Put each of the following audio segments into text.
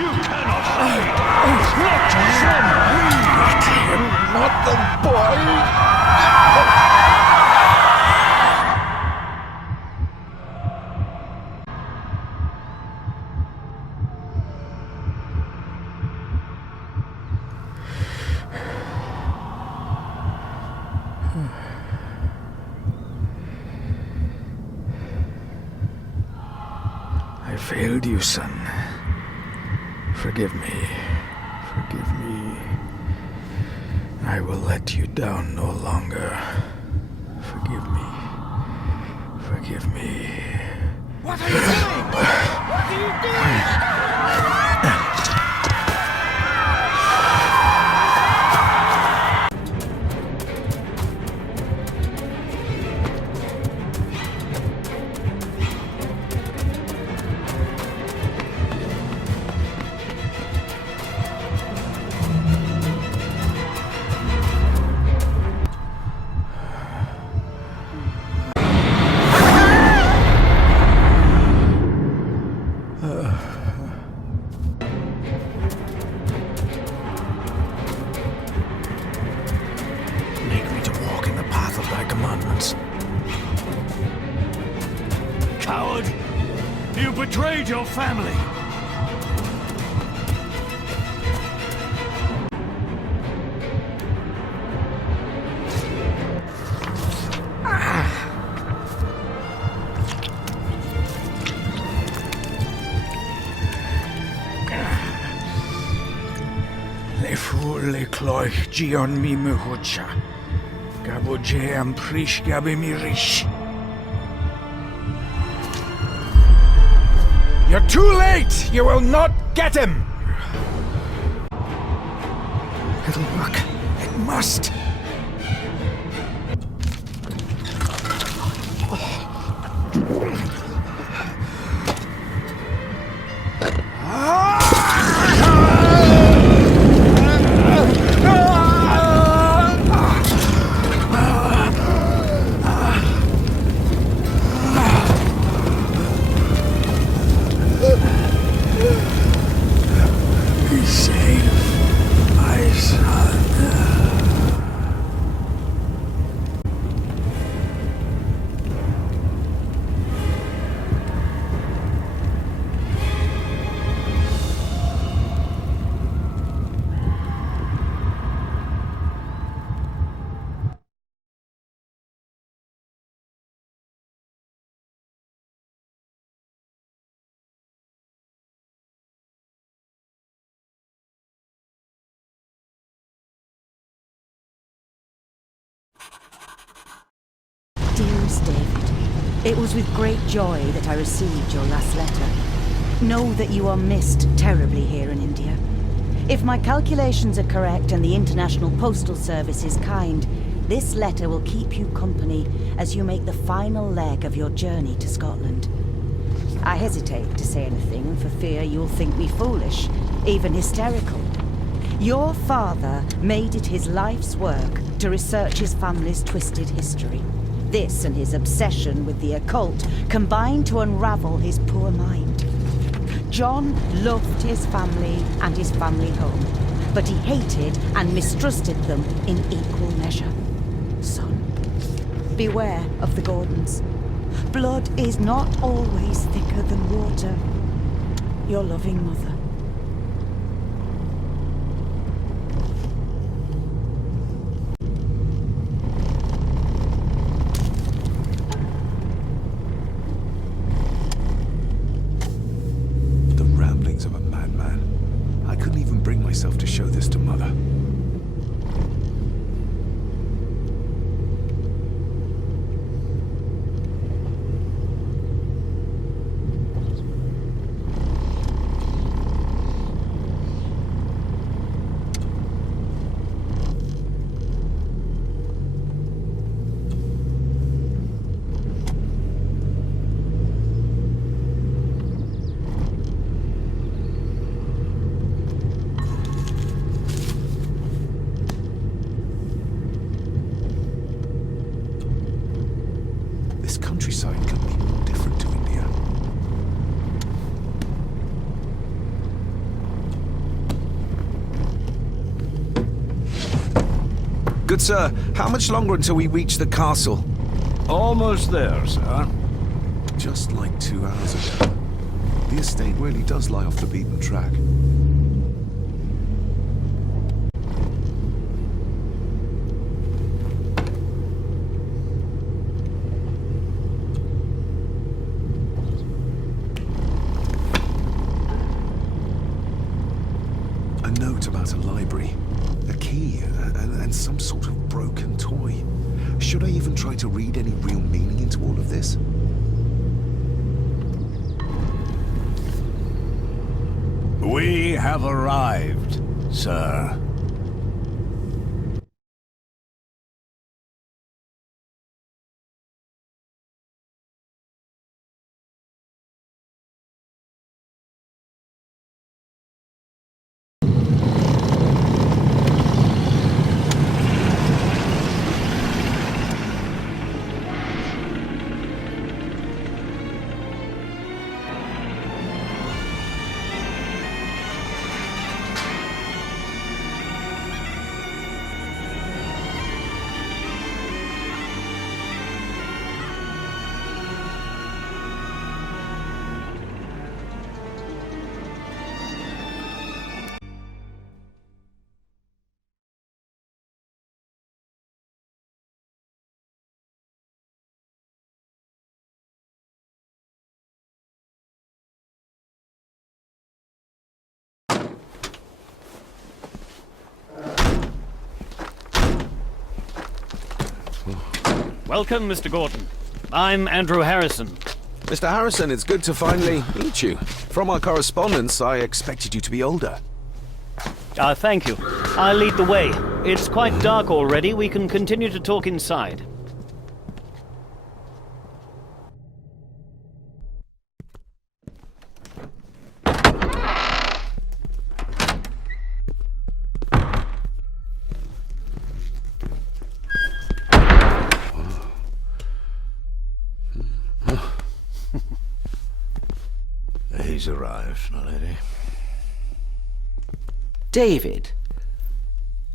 You cannot hide! Not from me! Not the boy! I failed you, son. Forgive me. Forgive me. I will let you down no longer. Forgive me. Forgive me. What are you doing? What are you doing? Make me to walk in the path of thy commandments. Coward! You betrayed your family! Le fur le cloich gion mi mehucha. Gaboje am prish gabe mi rish. You're too late! You will not get him! It'll work. It must. Be safe, my son. Dearest David, it was with great joy that I received your last letter. Know that you are missed terribly here in India. If my calculations are correct and the International Postal Service is kind, this letter will keep you company as you make the final leg of your journey to Scotland. I hesitate to say anything for fear you'll think me foolish, even hysterical. Your father made it his life's work to research his family's twisted history. This and his obsession with the occult combined to unravel his poor mind. John loved his family and his family home, but he hated and mistrusted them in equal measure. Son, beware of the Gordons. Blood is not always thicker than water. Your loving mother. The ramblings of a madman. I couldn't even bring myself to show this to Mother. Good sir, how much longer until we reach the castle? Almost there, sir. Just like 2 hours ago. The estate really does lie off the beaten track. A note about a library, a key, and some sort of broken toy. Should I even try to read any real meaning into all of this? We have arrived, sir. Welcome, Mr. Gordon. I'm Andrew Harrison. Mr. Harrison, it's good to finally meet you. From our correspondence, I expected you to be older. Thank you. I'll lead the way. It's quite dark already. We can continue to talk inside. He's arrived, my lady. David,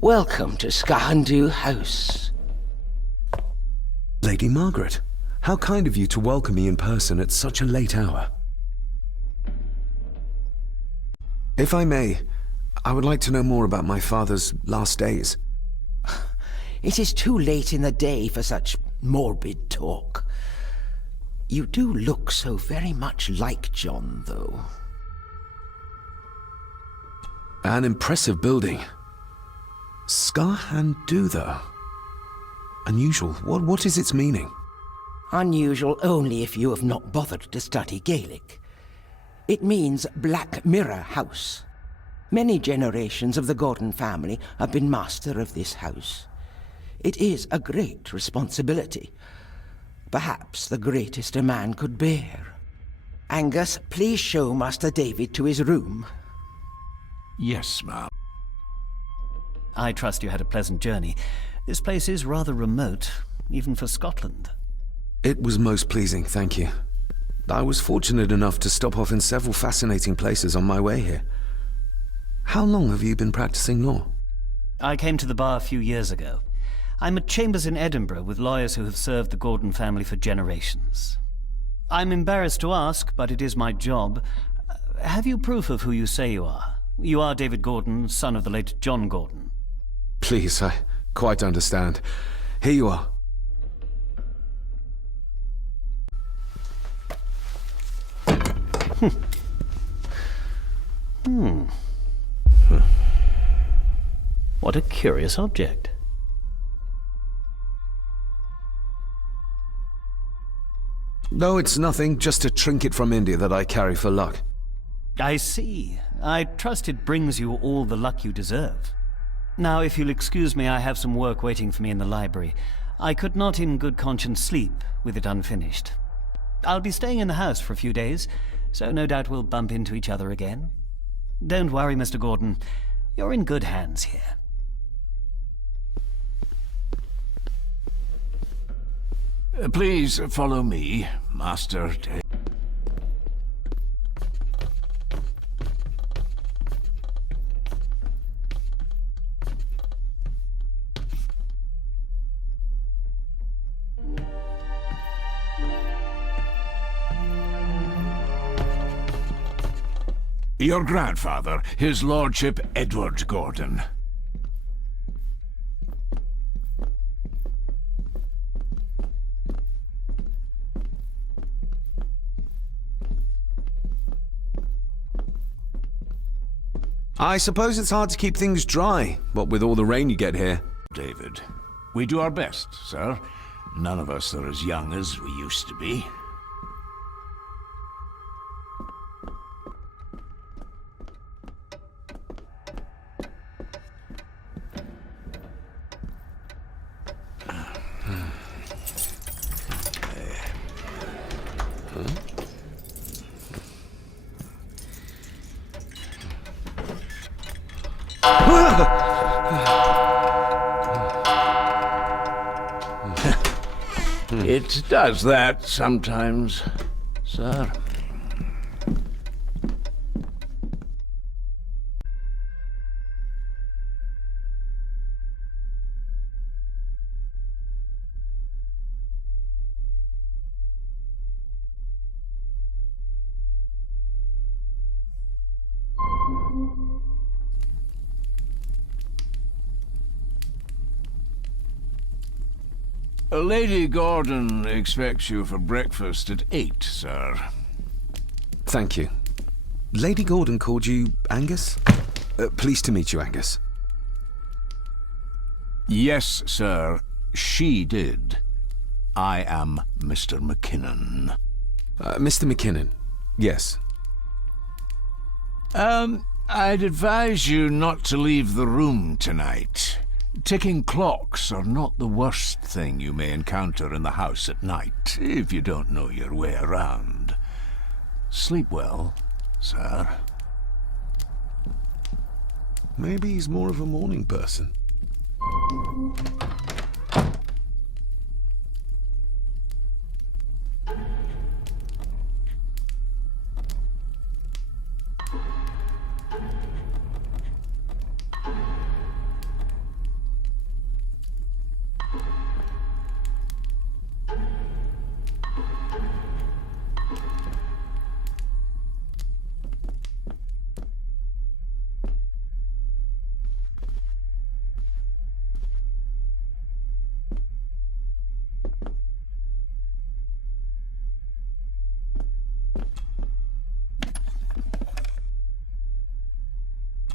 welcome to Skahandu House. Lady Margaret, how kind of you to welcome me in person at such a late hour. If I may, I would like to know more about my father's last days. It is too late in the day for such morbid talk. You do look so very much like John, though. An impressive building. Skahandu, though. Unusual. What is its meaning? Unusual only if you have not bothered to study Gaelic. It means Black Mirror House. Many generations of the Gordon family have been master of this house. It is a great responsibility. Perhaps the greatest a man could bear. Angus, please show Master David to his room. Yes, ma'am. I trust you had a pleasant journey. This place is rather remote, even for Scotland. It was most pleasing, thank you. I was fortunate enough to stop off in several fascinating places on my way here. How long have you been practicing law? I came to the bar a few years ago. I'm at chambers in Edinburgh with lawyers who have served the Gordon family for generations. I'm embarrassed to ask, but it is my job. Have you proof of who you say you are? You are David Gordon, son of the late John Gordon. Please, I quite understand. Here you are. What a curious object. No, it's nothing, just a trinket from India that I carry for luck. I see. I trust it brings you all the luck you deserve. Now, if you'll excuse me, I have some work waiting for me in the library. I could not in good conscience sleep with it unfinished. I'll be staying in the house for a few days, so no doubt we'll bump into each other again. Don't worry, Mr. Gordon. You're in good hands here. Please follow me, Master David. Your grandfather, His Lordship Edward Gordon. I suppose it's hard to keep things dry, what with all the rain you get here. David, we do our best, sir. None of us are as young as we used to be. It does that sometimes, sir. Lady Gordon expects you for breakfast at 8, sir. Thank you. Lady Gordon called you Angus? Pleased to meet you, Angus. Yes, sir. She did. I am Mr. McKinnon. Mr. McKinnon. Yes. I'd advise you not to leave the room tonight. Ticking clocks are not the worst thing you may encounter in the house at night, if you don't know your way around. Sleep well, sir. Maybe he's more of a morning person.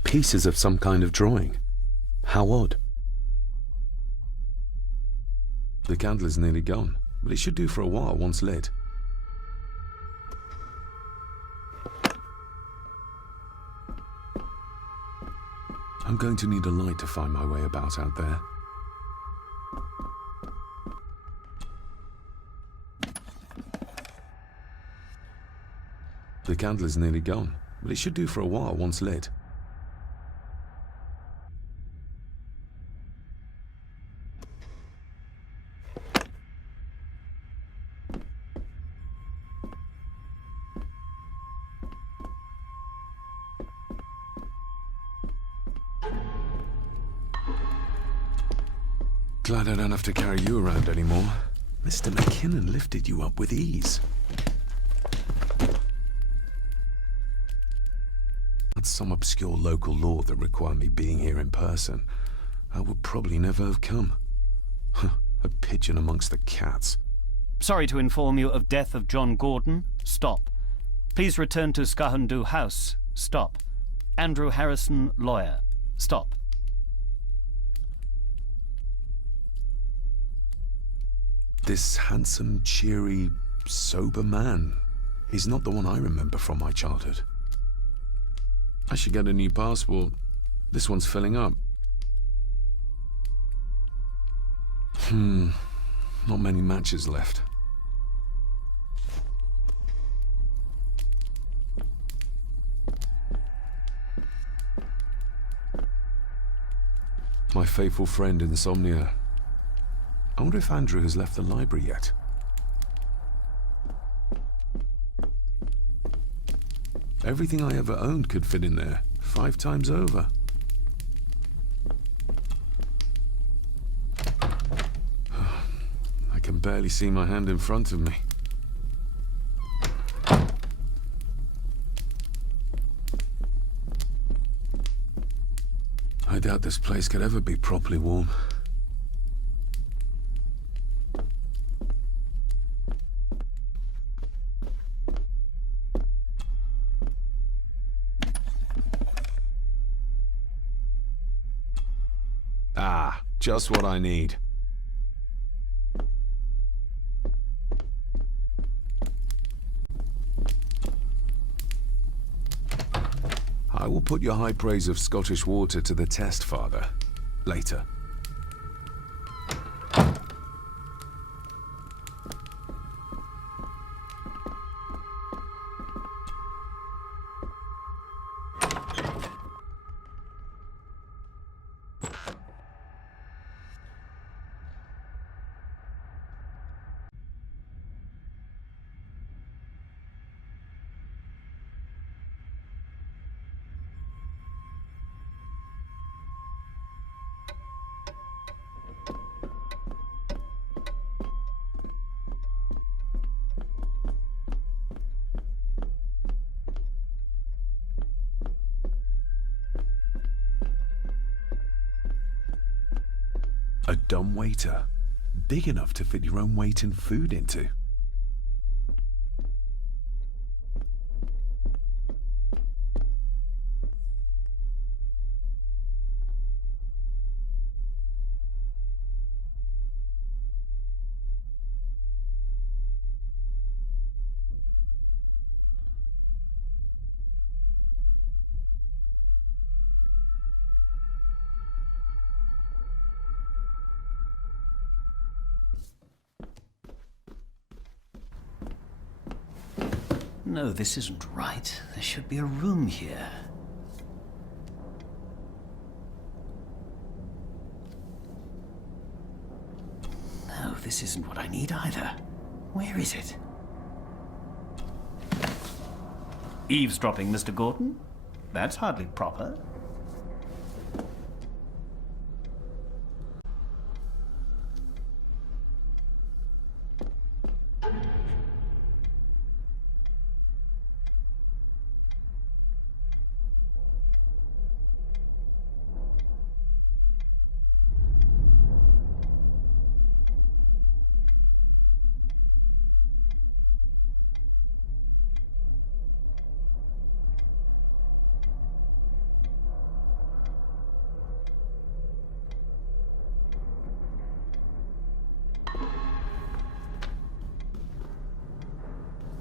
Pieces of some kind of drawing. How odd. The candle is nearly gone, but it should do for a while once lit. I'm going to need a light to find my way about out there. The candle is nearly gone, but it should do for a while once lit. Glad I don't have to carry you around anymore. Mr. McKinnon lifted you up with ease. That's some obscure local law that required me being here in person. I would probably never have come. A pigeon amongst the cats. Sorry to inform you of death of John Gordon. Stop. Please return to Skahundu House. Stop. Andrew Harrison, lawyer. Stop. This handsome, cheery, sober man is not the one I remember from my childhood. I should get a new passport. This one's filling up. Not many matches left. My faithful friend Insomnia. I wonder if Andrew has left the library yet. Everything I ever owned could fit in there, 5 times over. I can barely see my hand in front of me. doubt this place could ever be properly warm. Ah, just what I need. I will put your high praise of Scottish water to the test, Father. Later. A dumbwaiter, big enough to fit your own weight and food into. No, this isn't right. There should be a room here. No, this isn't what I need either. Where is it? Eavesdropping, Mr. Gordon? That's hardly proper.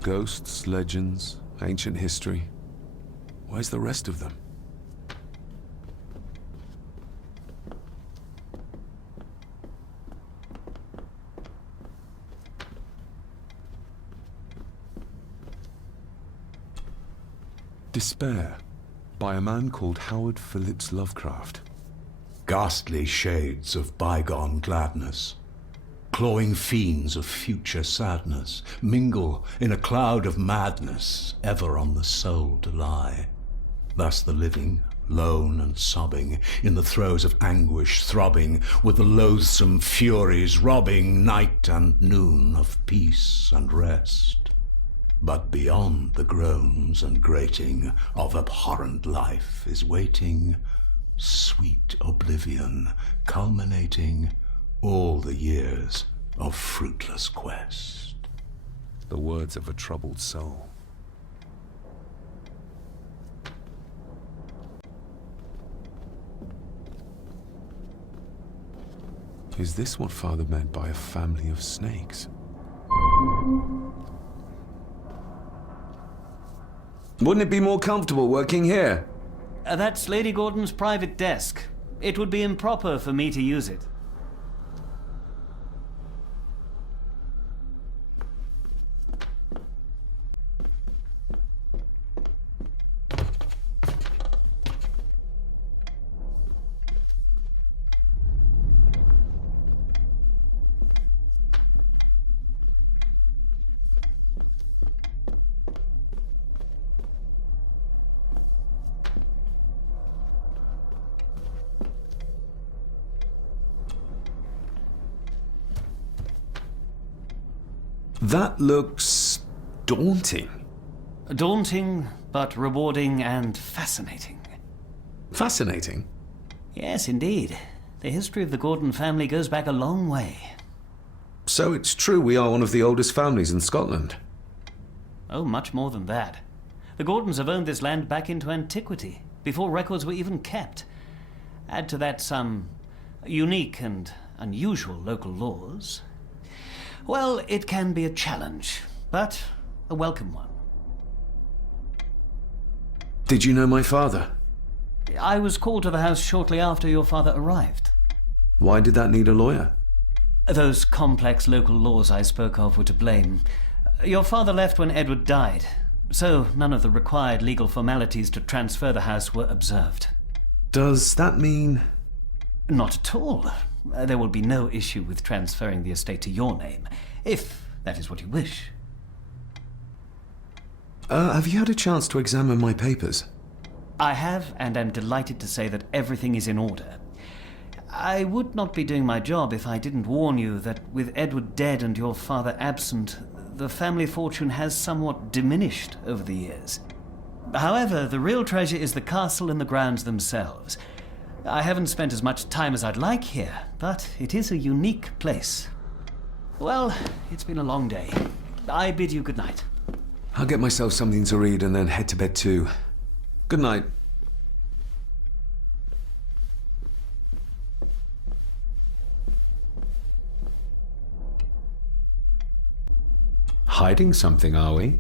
Ghosts, legends, ancient history. Where's the rest of them? Despair, by a man called Howard Phillips Lovecraft. Ghastly shades of bygone gladness, clawing fiends of future sadness, mingle in a cloud of madness, ever on the soul to lie. Thus the living, lone and sobbing, in the throes of anguish throbbing, with the loathsome furies robbing night and noon of peace and rest. But beyond the groans and grating of abhorrent life is waiting sweet oblivion, culminating all the years of fruitless quest. The words of a troubled soul. Is this what Father meant by a family of snakes? Wouldn't it be more comfortable working here? That's Lady Gordon's private desk. It would be improper for me to use it. That looks daunting. Daunting, but rewarding and fascinating. Fascinating? Yes, indeed. The history of the Gordon family goes back a long way. So it's true we are one of the oldest families in Scotland. Oh, much more than that. The Gordons have owned this land back into antiquity, before records were even kept. Add to that some unique and unusual local laws. Well, it can be a challenge, but a welcome one. Did you know my father? I was called to the house shortly after your father arrived. Why did that need a lawyer? Those complex local laws I spoke of were to blame. Your father left when Edward died, so none of the required legal formalities to transfer the house were observed. Does that mean... Not at all. There will be no issue with transferring the estate to your name, if that is what you wish. have you had a chance to examine my papers? I have, and am delighted to say that everything is in order. I would not be doing my job if I didn't warn you that with Edward dead and your father absent, the family fortune has somewhat diminished over the years. However, the real treasure is the castle and the grounds themselves. I haven't spent as much time as I'd like here, but it is a unique place. Well, it's been a long day. I bid you good night. I'll get myself something to read and then head to bed too. Good night. Hiding something, are we?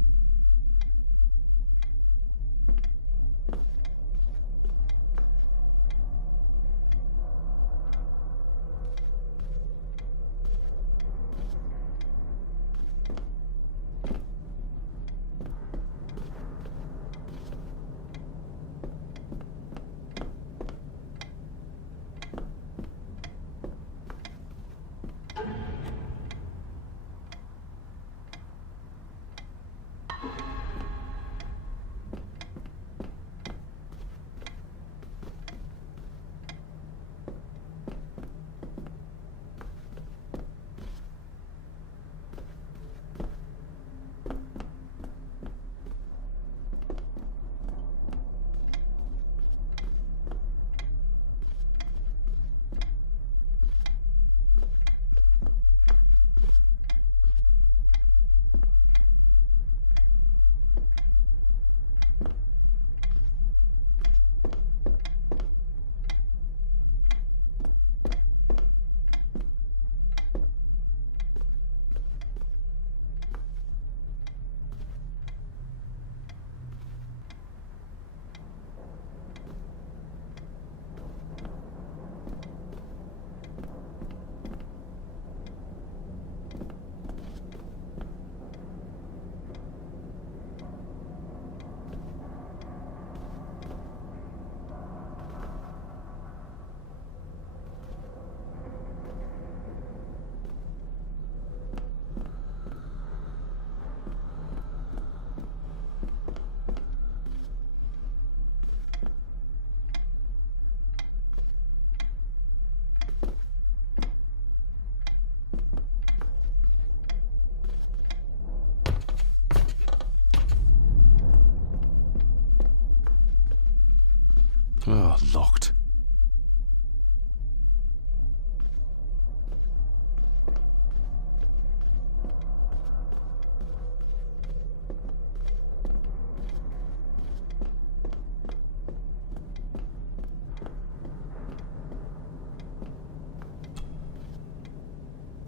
Oh, locked.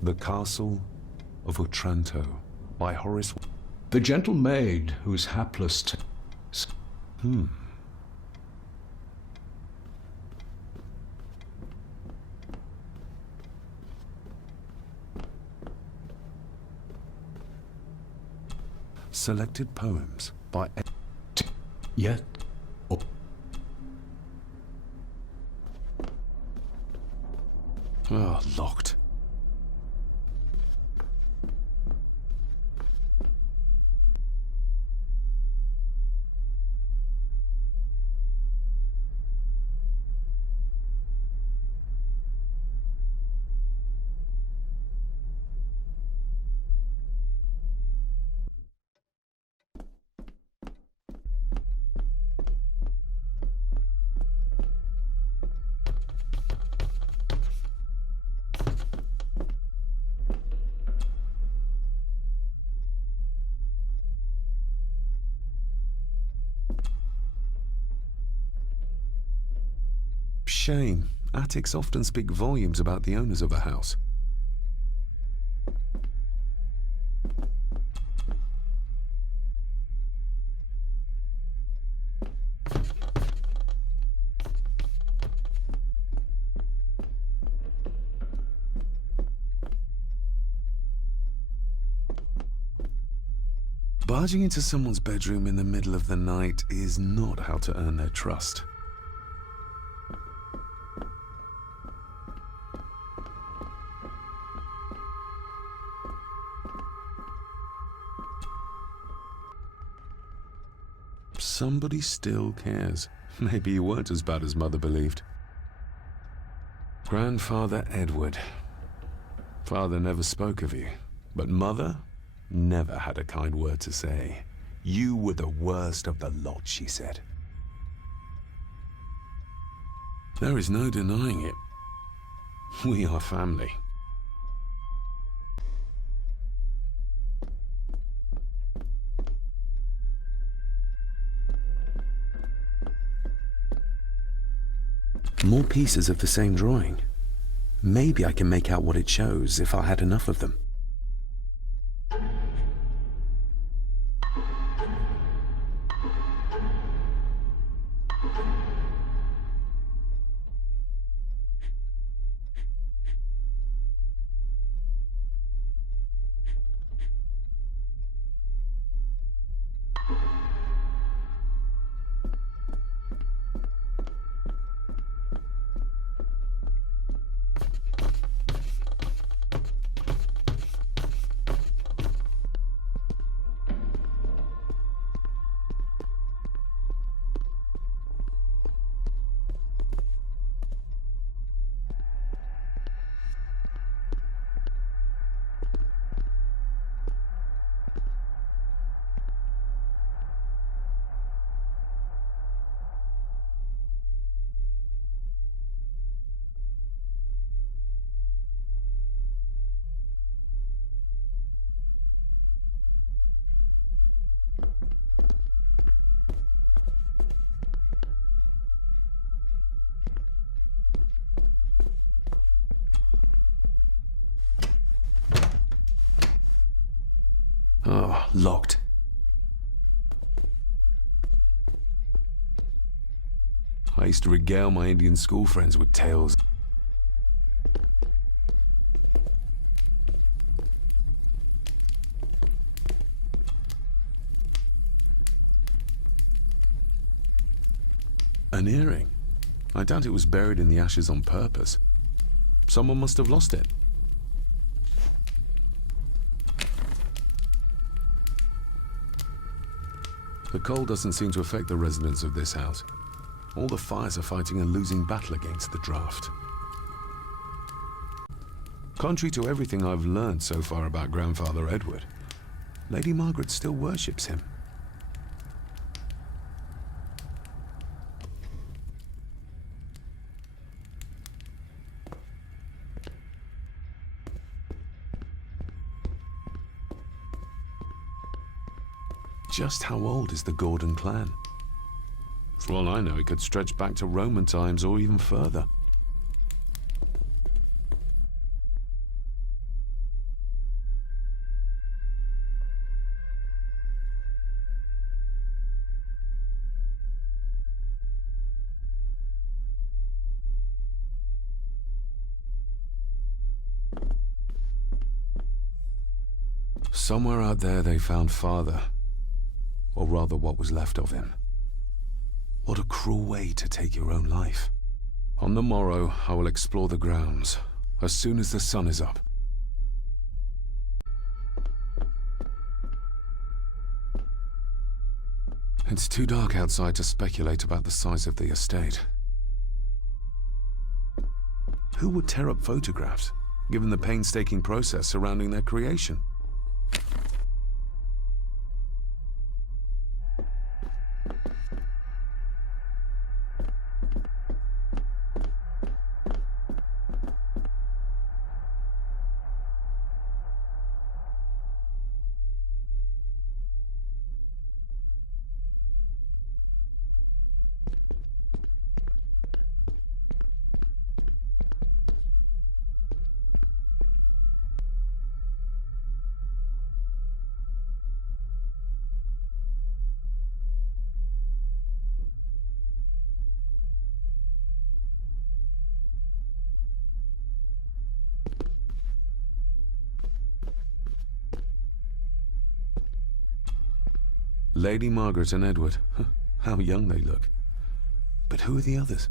The Castle of Otranto by Horace... The gentle maid whose hapless... Selected poems by... Yet... Oh, locked. shame. Attics often speak volumes about the owners of a house. Barging into someone's bedroom in the middle of the night is not how to earn their trust. Somebody still cares. Maybe you weren't as bad as Mother believed. Grandfather Edward. Father never spoke of you, but Mother never had a kind word to say. You were the worst of the lot, she said. There is no denying it. We are family. More pieces of the same drawing. Maybe I can make out what it shows if I had enough of them. Oh, locked. I used to regale my Indian school friends with tales. An earring. I doubt it was buried in the ashes on purpose. Someone must have lost it. The cold doesn't seem to affect the residents of this house. All the fires are fighting a losing battle against the draft. Contrary to everything I've learned so far about Grandfather Edward, Lady Margaret still worships him. Just how old is the Gordon clan? For all I know, it could stretch back to Roman times or even further. Somewhere out there they found Father. Or rather, what was left of him. What a cruel way to take your own life. On the morrow, I will explore the grounds, as soon as the sun is up. It's too dark outside to speculate about the size of the estate. Who would tear up photographs, given the painstaking process surrounding their creation? Lady Margaret and Edward. How young they look. But who are the others?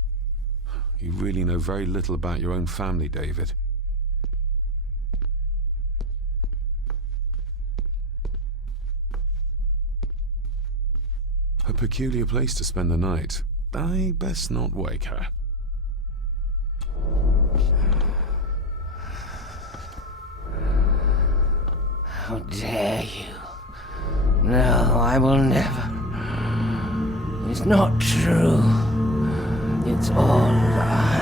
You really know very little about your own family, David. A peculiar place to spend the night. I best not wake her. How dare you? No, I will never. It's not true. It's all lies.